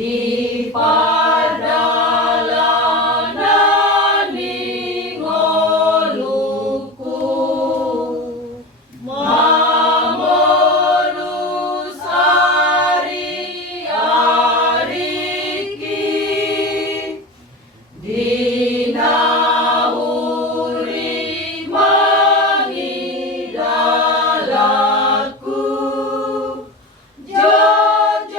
Ipadala ning oluku mamolus ari-ariki dinahuri mangidalaku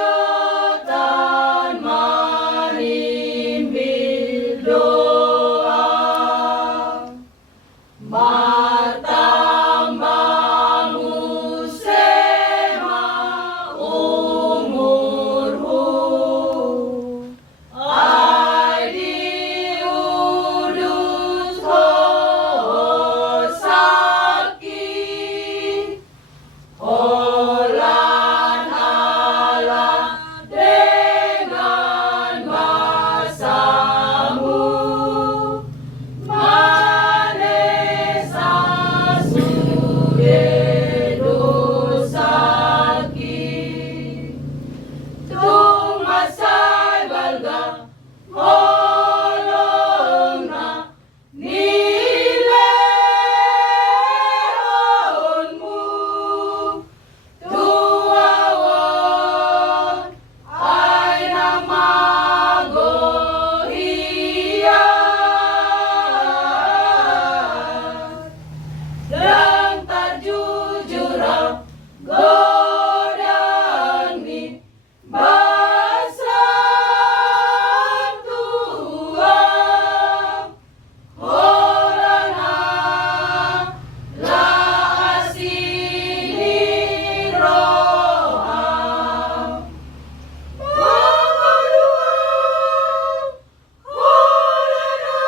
jojotan marimbil doa martambamu sema umurhu Aidi udus hosaki Olan ala dengan masamu Manesa sude dosaki Tung masay balga holongna nilehonmu tuawon ay namagohiyan dan terjujurang godang ni basang tuang Holana la asini roham Mangaluang holana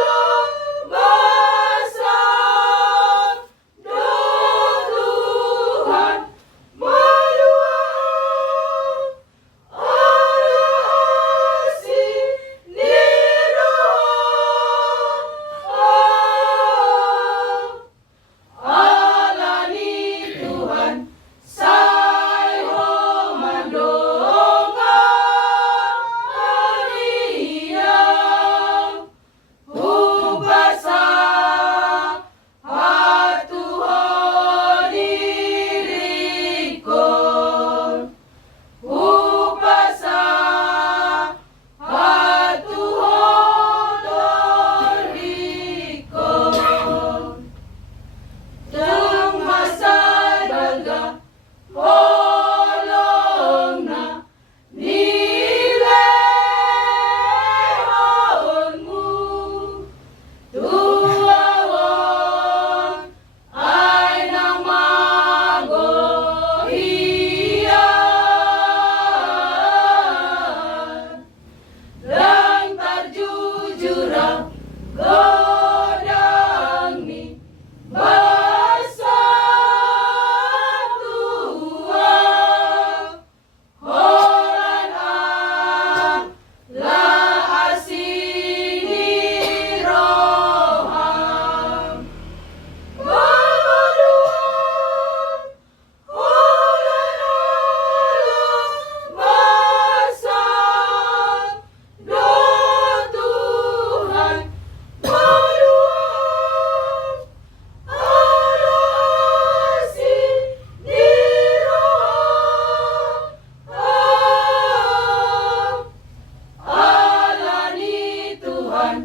la basang do Tuhan maluang ala asini roham Alani Tuhan sayo mandongang ariang hubasa hatuhon dirikon hubasa hatuhon dirikon Tung masay balga holongna nilehonmu tuawon ay namagohiyan dan terjujurang godang ni basang tuang Holana la asini roham Mangaluang holana la basang do Tuhan maluang ala asini roham Alani Tuhan